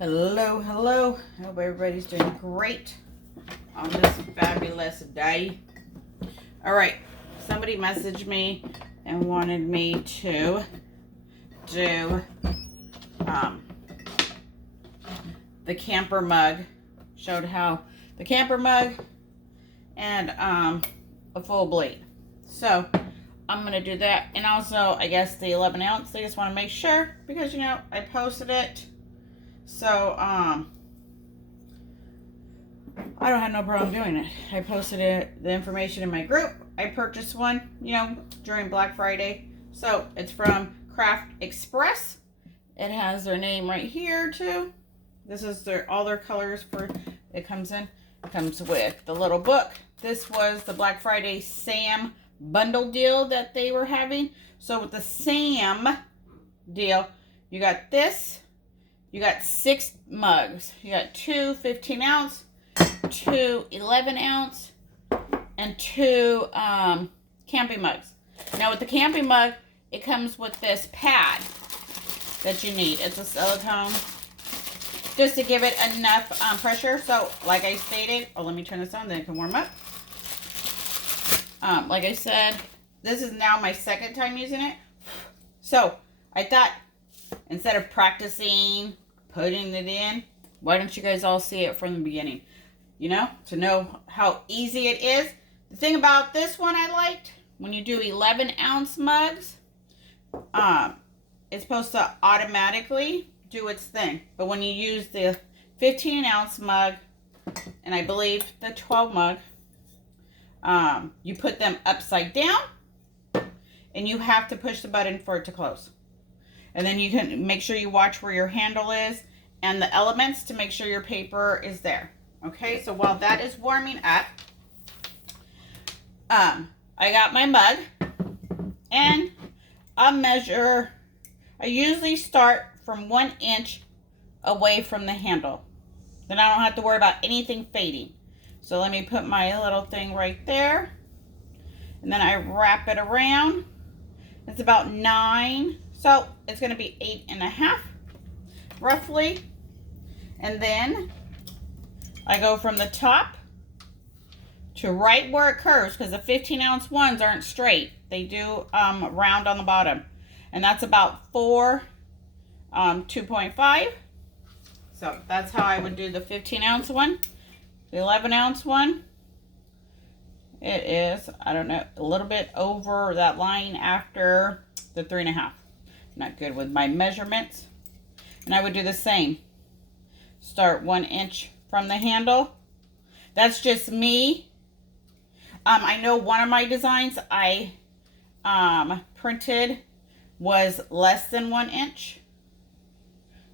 Hello, hello. I hope everybody's doing great on this fabulous day. All right, somebody messaged me and wanted me to do the camper mug. Showed how the camper mug and a full bleed. So I'm gonna do that, and also I guess the 11 ounce. I just want to make sure because I posted it. So, I don't have no problem doing it. I posted the information in my group. I purchased one, during Black Friday. So, it's from Craft Express. It has their name right here, too. This is all their colors it comes in. It comes with the little book. This was the Black Friday Sam bundle deal that they were having. So, with the Sam deal, you got this. You got 6 mugs. You got 2 15 ounce, 2 11 ounce, and 2 camping mugs. Now with the camping mug, it comes with this pad that you need. It's a silicone, just to give it enough pressure. So like I stated, let me turn this on, then it can warm up. Like I said, this is now my second time using it. So I thought, instead of practicing putting it in, why don't you guys all see it from the beginning? To know how easy it is. The thing about this one I liked, when you do 11 ounce mugs, it's supposed to automatically do its thing. But when you use the 15 ounce mug, and I believe the 12 mug, you put them upside down, and you have to push the button for it to close. And then you can make sure you watch where your handle is and the elements to make sure your paper is there. Okay, so while that is warming up, I got my mug, and I usually start from 1 inch away from the handle. Then I don't have to worry about anything fading. So let me put my little thing right there. And then I wrap it around. It's about 9. So it's going to be 8.5 roughly. And then I go from the top to right where it curves, because the 15 ounce ones aren't straight. They do round on the bottom. And that's about 2.5. So that's how I would do the 15 ounce one. The 11 ounce one, it is, I don't know, a little bit over that line after the 3.5. Not good with my measurements. And I would do the same. Start 1 inch from the handle. That's just me. I know one of my designs I printed was less than 1 inch.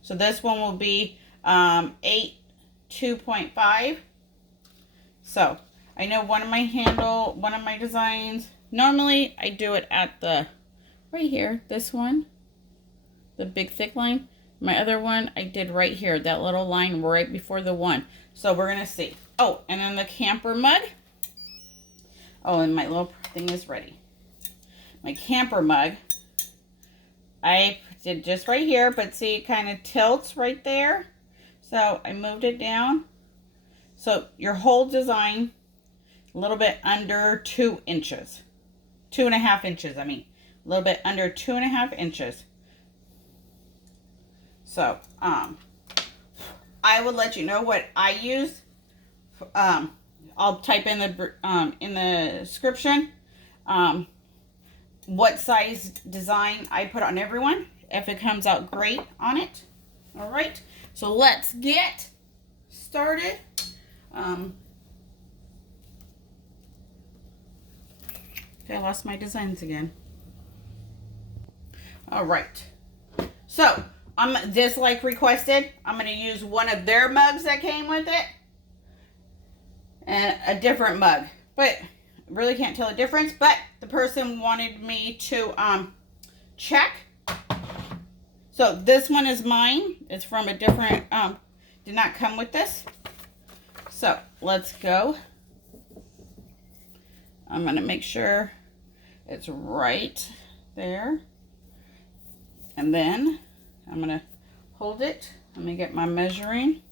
So this one will be 2.5. So I know one of my designs, normally I do it at the right here, this one, the big thick line. My other one I did right here, that little line right before the one. So we're gonna see. Oh, and then the camper mug. Oh, and my little thing is ready. My camper mug, I did just right here, but see, it kind of tilts right there. So I moved it down. So your whole design, a little bit under 2 inches. 2.5 inches, I mean. A little bit under 2.5 inches. So, I will let you know what I use. I'll type in the description what size design I put on everyone, if it comes out great on it. All right, so let's get started. Okay, I lost my designs again. All right, so just like requested, I'm going to use one of their mugs that came with it and a different mug, but really can't tell the difference. But the person wanted me to check. So this one is mine. It's from a different, did not come with this. So let's go. I'm going to make sure it's right there. And then I'm going to hold it Let me get my measuring.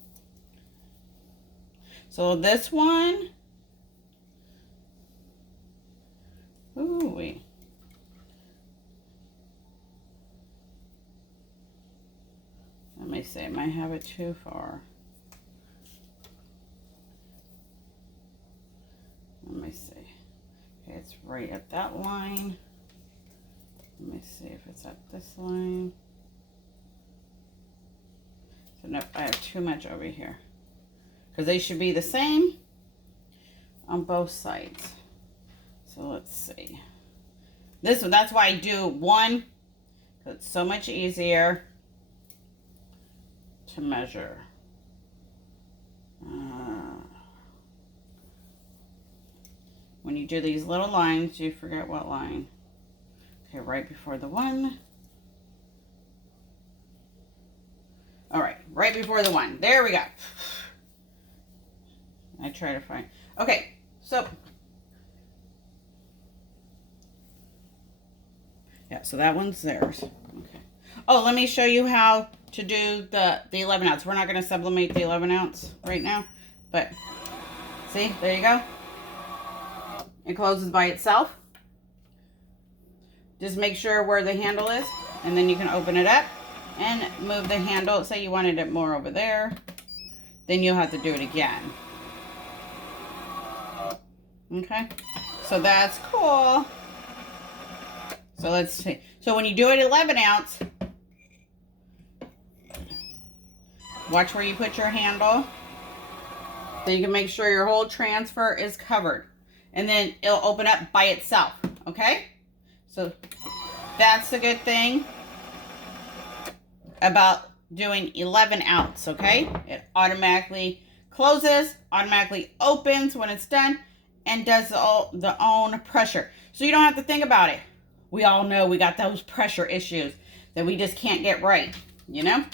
So this one, ooh wee. Let me see, I might have it too far. Let me see. Okay, it's right at that line. Let me see if it's at this line. So no, I have too much over here. Because they should be the same on both sides. So let's see. This one, that's why I do one. Because it's so much easier to measure. When you do these little lines, you forget what line. Okay, right before the one. All right, right before the one. There we go. I try to find. Okay, so. Yeah, so that one's theirs. Okay. Oh, let me show you how to do the 11 ounce. We're not going to sublimate the 11 ounce right now, but see, there you go. It closes by itself. Just make sure where the handle is, and then you can open it up and move the handle. Say you wanted it more over there, then you'll have to do it again. Okay, so that's cool. So let's see. So when you do it 11 ounce, watch where you put your handle, so you can make sure your whole transfer is covered. And then it'll open up by itself, okay? So that's the good thing about doing 11 ounce, okay? It automatically closes, automatically opens when it's done, and does the own pressure. So you don't have to think about it. We all know we got those pressure issues that we just can't get right, you know?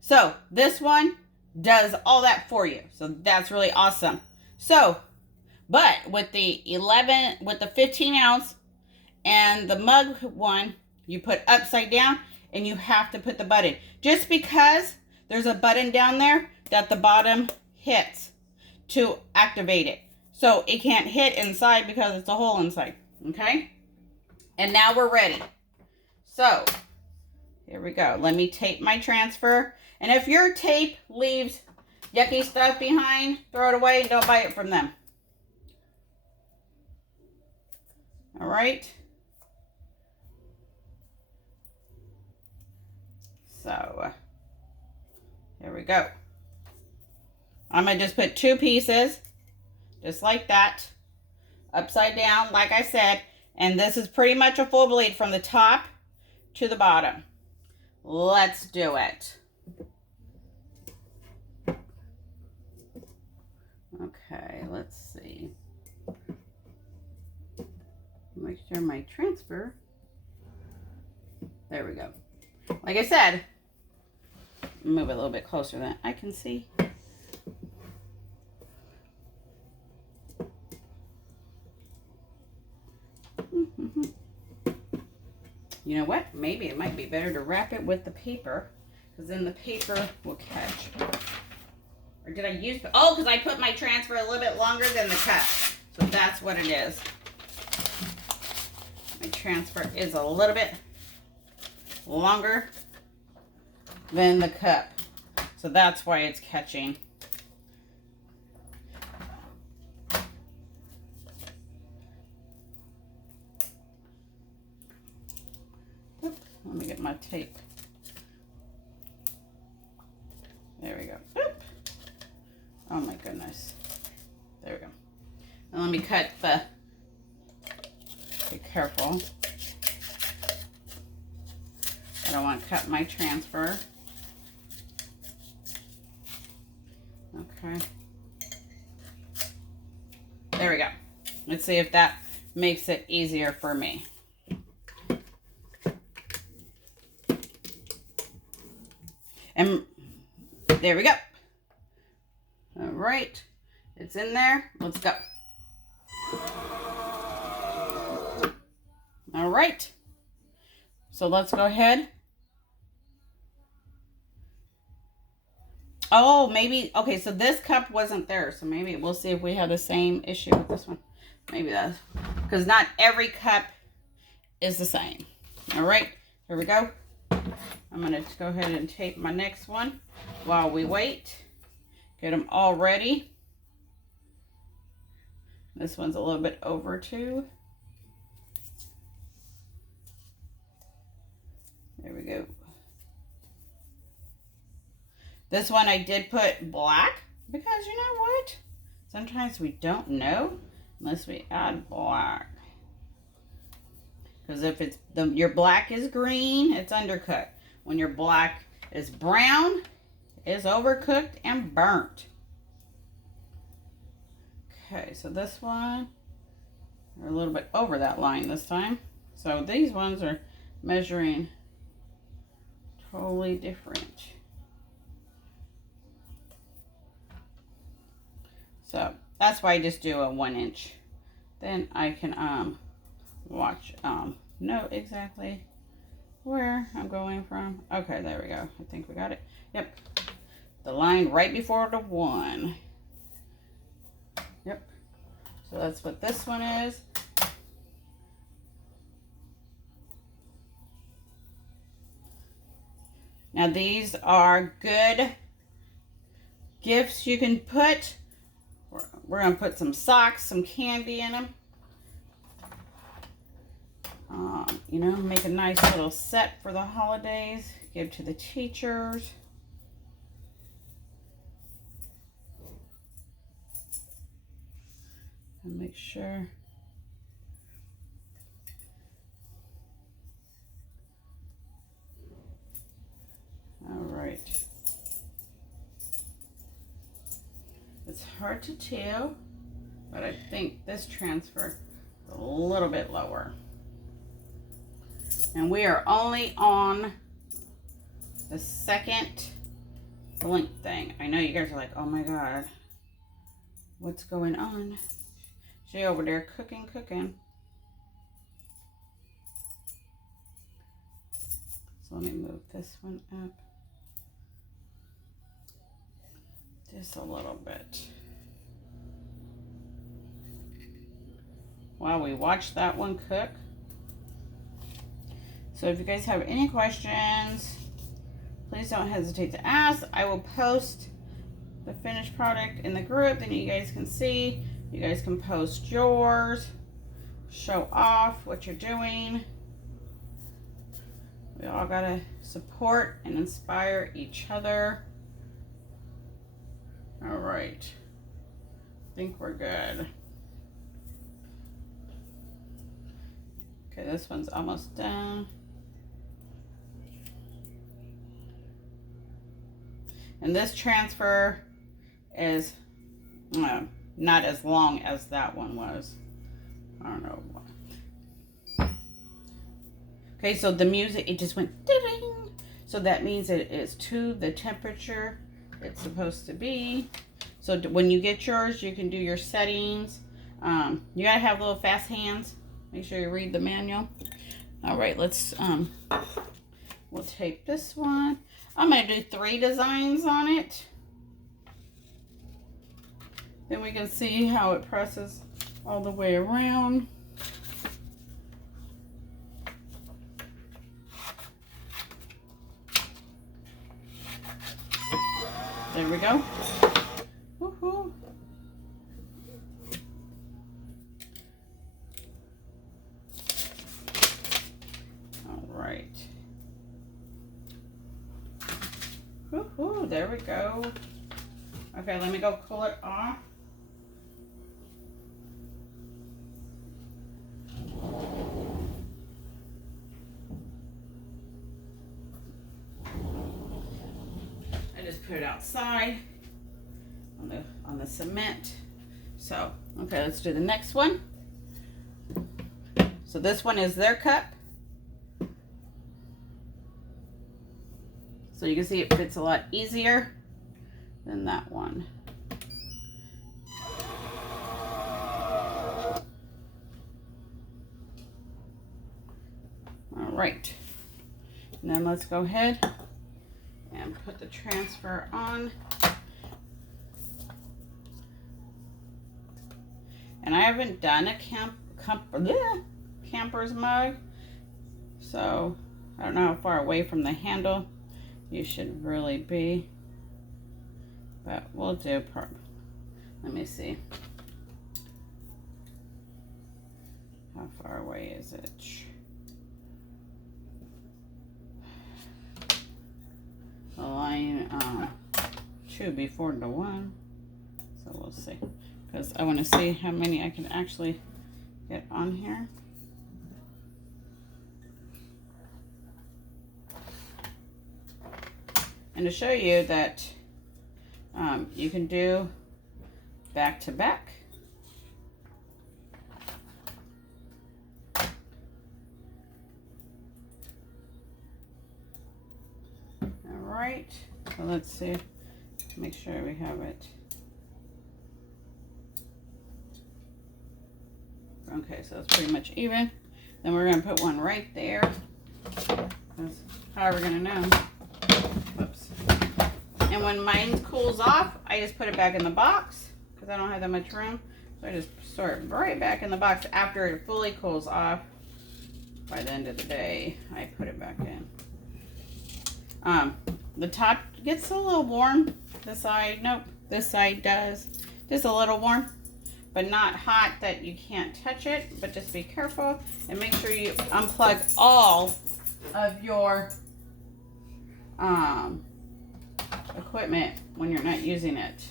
So this one does all that for you. So that's really awesome. So, but with the 15 ounce and the mug one, you put upside down and you have to put the button. Just because there's a button down there that the bottom hits to activate it. So it can't hit inside because it's a hole inside, okay? And now we're ready. So here we go. Let me tape my transfer. And if your tape leaves yucky stuff behind, throw it away and don't buy it from them. All right. So here we go. I'm going to just put 2 pieces, just like that, upside down, like I said. And this is pretty much a full bleed from the top to the bottom. Let's do it. Okay, let's see. Make sure my transfer. There we go. Like I said, move it a little bit closer than I can see. You know what? Maybe it might be better to wrap it with the paper, because then the paper will catch. Or did I use... Oh, because I put my transfer a little bit longer than the cup. So that's what it is. My transfer is a little bit longer than the cup. So that's why it's catching. Oops, let me get my tape. There we go. Oop. Oh my goodness. There we go. And let me cut the... Be careful. I don't want to cut my transfer. Okay. There we go. Let's see if that makes it easier for me. And there we go. All right. It's in there. Let's go. All right. So let's go ahead Oh, maybe, okay, so this cup wasn't there. So maybe we'll see if we have the same issue with this one. Maybe that's, because not every cup is the same. All right, here we go. I'm going to go ahead and tape my next one while we wait. Get them all ready. This one's a little bit over too. There we go. This one I did put black because you know what? Sometimes we don't know unless we add black. Because if it's your black is green, it's undercooked. When your black is brown, it's overcooked and burnt. Okay, so this one, we're a little bit over that line this time. So these ones are measuring totally different. So that's why I just do a 1 inch. Then I can watch, know exactly where I'm going from. Okay, there we go. I think we got it. Yep. The line right before the 1. Yep. So that's what this one is. Now these are good gifts you can put. We're going to put some socks, some candy in them. You know, make a nice little set for the holidays. Give to the teachers. And make sure. All right. It's hard to tell, but I think this transfer is a little bit lower. And we are only on the second blink thing. I know you guys are like, oh my God, what's going on? She over there cooking. So let me move this one up. Just a little bit. While we watch that one cook. So if you guys have any questions, please don't hesitate to ask. I will post the finished product in the group, then you guys can see. You guys can post yours, show off what you're doing. We all gotta support and inspire each other. All right, I think we're good. Okay, this one's almost done. And this transfer is not as long as that one was. I don't know why. Okay, so the music, it just went ding. So that means it is to the temperature it's supposed to be. So when you get yours, you can do your settings. You gotta have little fast hands. Make sure you read the manual. All right, let's, we'll tape this one. I'm gonna do 3 designs on it. Then we can see how it presses all the way around. There we go. Woohoo. All right. Woohoo, there we go. Okay, let me go cool it off. I just put it outside on the cement. So, okay, let's do the next one. So this one is their cup. So you can see it fits a lot easier than that one. All right, and then let's go ahead and put the transfer on. And I haven't done a camper's mug, so I don't know how far away from the handle you should really be, but we'll do let me see. How far away is it? The line 2 before the 1, so we'll see, because I want to see how many I can actually get on here. And to show you that you can do back to back. All right, so let's see, make sure we have it. Okay, so it's pretty much even. Then we're going to put one right there. That's how we're going to know. Whoops. And when mine cools off, I just put it back in the box because I don't have that much room. So I just store it right back in the box after it fully cools off. By the end of the day, I put it back in. The top gets a little warm. The side, nope, this side does. Just a little warm, but not hot that you can't touch it. But just be careful and make sure you unplug all of your equipment when you're not using it.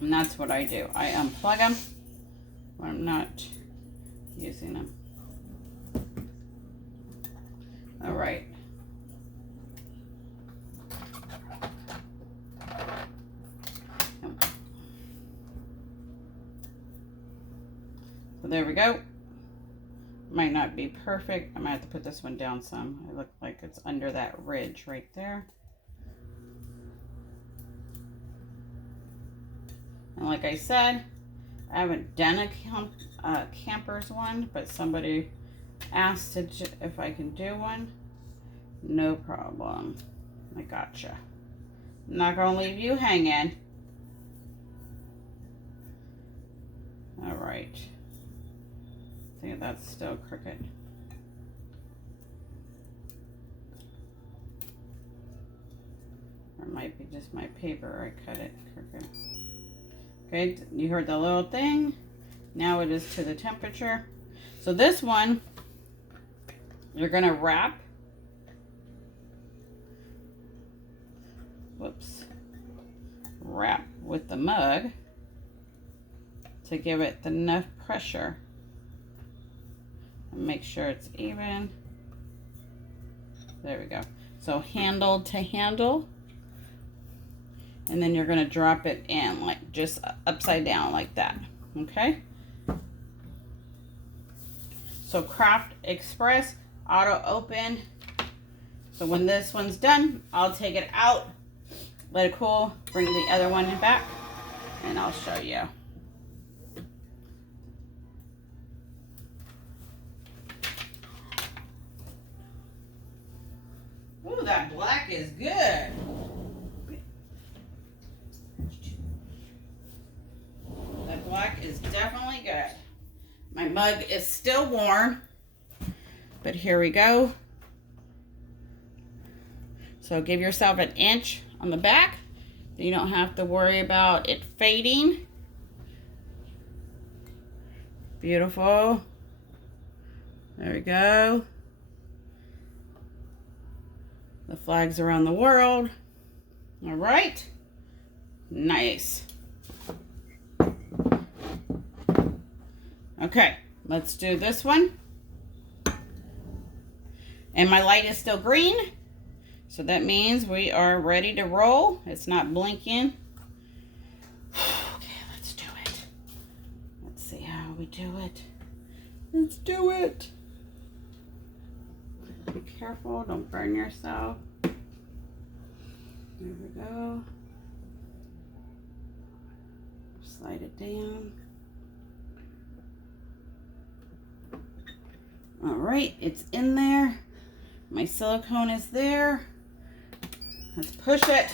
And that's what I do. I unplug them when I'm not using them. All right. So there we go. Might not be perfect. I might have to put this one down some. It looks like it's under that ridge right there. And like I said, I haven't done a camper's one, but somebody asked if I can do one. No problem. I gotcha. I'm not gonna leave you hanging. All right. I think that's still crooked. Or it might be just my paper. I cut it crooked. Okay, you heard the little thing. Now it is to the temperature. So this one, you're gonna wrap. Whoops. Wrap with the mug to give it enough pressure. And make sure it's even. There we go. So handle to handle. And then you're gonna drop it in like just upside down like that. Okay? So Craft Express auto open. So when this one's done, I'll take it out, let it cool, bring the other one back, and I'll show you. Ooh, that black is good. That black is definitely good. My mug is still warm, but here we go. So give yourself an inch on the back. You don't have to worry about it fading. Beautiful. There we go. The flags around the world. All right. Nice. Okay, let's do this one. And my light is still green, so that means we are ready to roll. It's not blinking. Okay, let's do it. Let's see how we do it. Let's do it. Be careful, don't burn yourself. There we go. Slide it down. All right, it's in there. My silicone is there. Let's push it.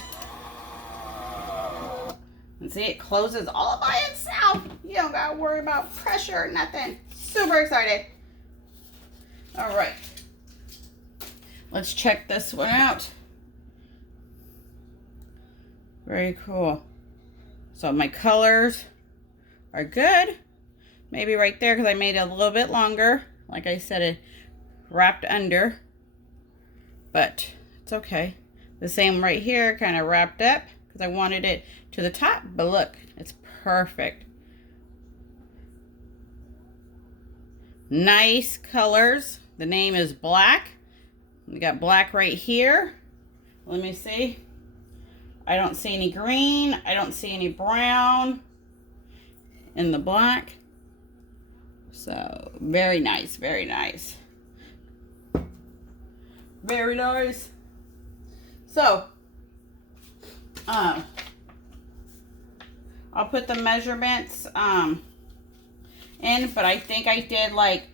And see, it closes all by itself. You don't gotta worry about pressure or nothing. Super excited. All right. Let's check this one out. Very cool. So my colors are good. Maybe right there because I made it a little bit longer. Like I said, it wrapped under. But it's okay. The same right here, kind of wrapped up because I wanted it to the top. But look, it's perfect. Nice colors. The name is black. We got black right here. Let me see. I don't see any green. I don't see any brown in the black. So very nice, very nice. Very nice. So, I'll put the measurements in, but I think I did like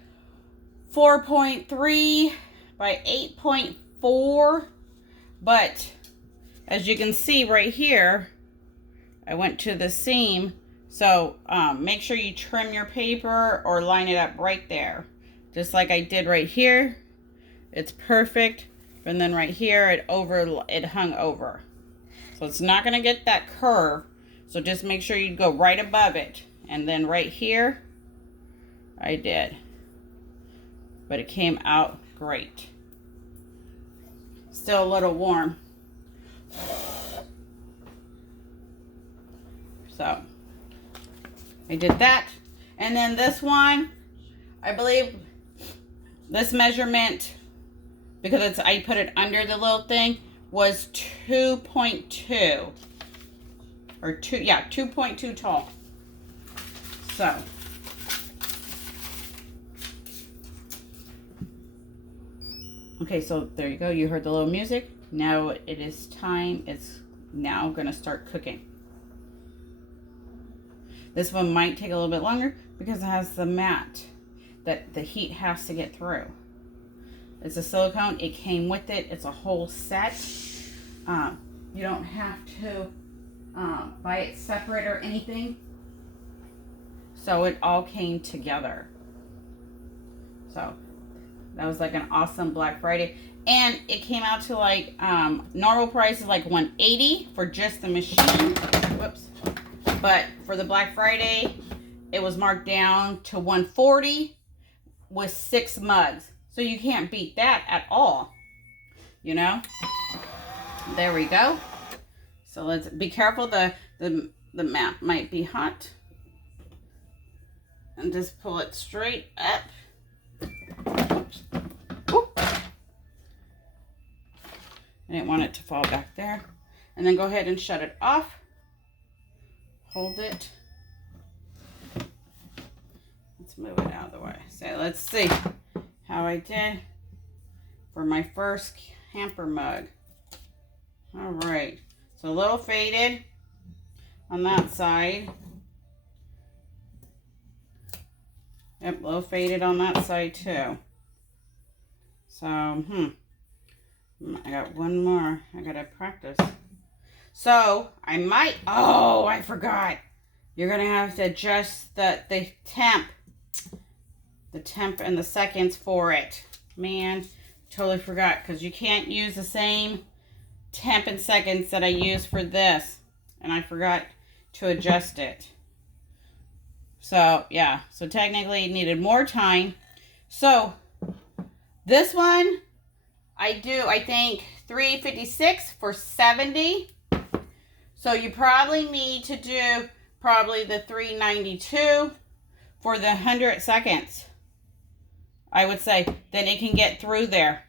4.3 by 8.4. But as you can see right here, I went to the seam. So make sure you trim your paper or line it up right there. Just like I did right here. It's perfect. And then right here, it hung over. So it's not going to get that curve. So just make sure you go right above it. And then right here, I did. But it came out great. Still a little warm. So I did that. And then this one, I believe this measurement, because I put it under the little thing, was 2.2 or 2.2 tall. So okay, so there you go. You heard the little music. Now it is time. It's now going to start cooking. This one might take a little bit longer because it has the mat that the heat has to get through. It's a silicone. It came with it. It's a whole set. You don't have to buy it separate or anything. So it all came together. So that was like an awesome Black Friday. And it came out to like, normal price is like $180 for just the machine. Whoops. But for the Black Friday, it was marked down to $140 with 6 mugs. So you can't beat that at all. You know? There we go. So let's be careful. The mat might be hot. And just pull it straight up. Oops. Whoop. I didn't want it to fall back there. And then go ahead and shut it off. Hold it. Let's move it out of the way. So let's see how I did for my first camper mug. All right. So a little faded on that side. Yep, a little faded on that side too. So, I got one more. I gotta practice. So, I might, oh, I forgot. You're gonna have to adjust the temp. The temp and the seconds for it. Man, totally forgot, because you can't use the same temp and seconds that I use for this. And I forgot to adjust it. So, yeah. So, technically, it needed more time. So, this one, I think 356 for 70. So, you probably need to do probably the 392 for the 100 seconds. I would say. Then it can get through there.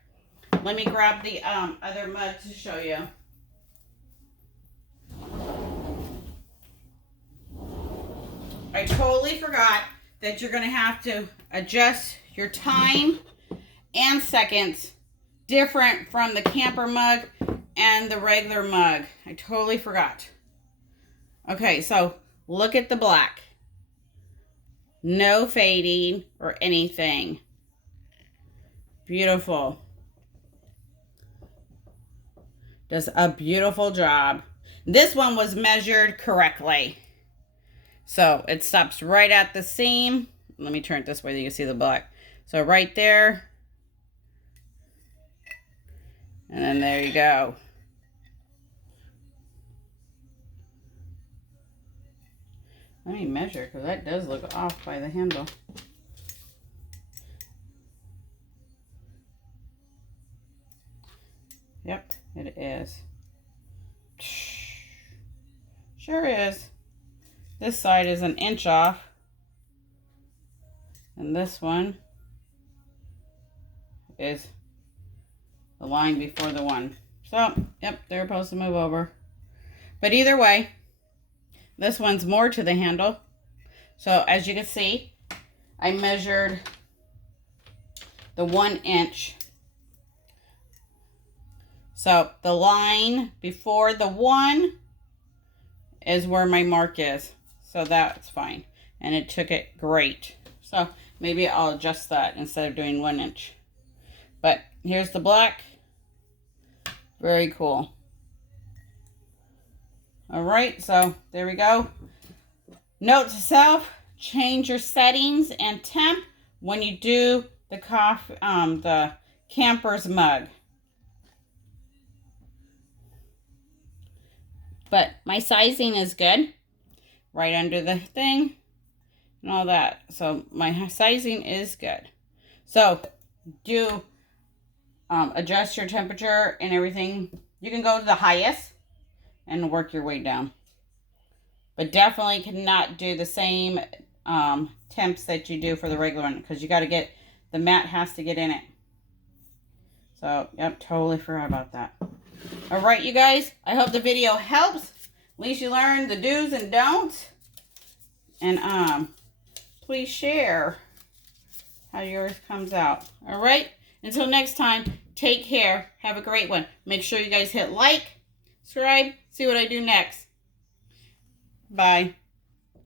Let me grab the other mug to show you. I totally forgot that you're going to have to adjust your time and seconds different from the camper mug and the regular mug. I totally forgot. Okay, so look at the black. No fading or anything. Beautiful. Does a beautiful job. This one was measured correctly. So it stops right at the seam. Let me turn it this way so you can see the black. So right there. And then there you go. Let me measure, because that does look off by the handle. Yep, it is. Sure is. This side is 1 inch off. And this one is the line before the one. So, yep, they're supposed to move over. But either way, this one's more to the handle. So, as you can see, I measured the 1 inch. So, the line before the 1 is where my mark is. So, that's fine. And it took it great. So, maybe I'll adjust that instead of doing 1 inch. But here's the black. Very cool. All right, so there we go. Note to self, change your settings and temp when you do the the camper's mug. But my sizing is good. Right under the thing and all that. So my sizing is good. So do adjust your temperature and everything. You can go to the highest and work your way down. But definitely cannot do the same temps that you do for the regular one, because you got to get, the mat has to get in it. So, yep, totally forgot about that. All right, you guys, I hope the video helps. At least you learned the do's and don'ts. And please share how yours comes out. All right, until next time, take care. Have a great one. Make sure you guys hit like, subscribe, see what I do next. Bye.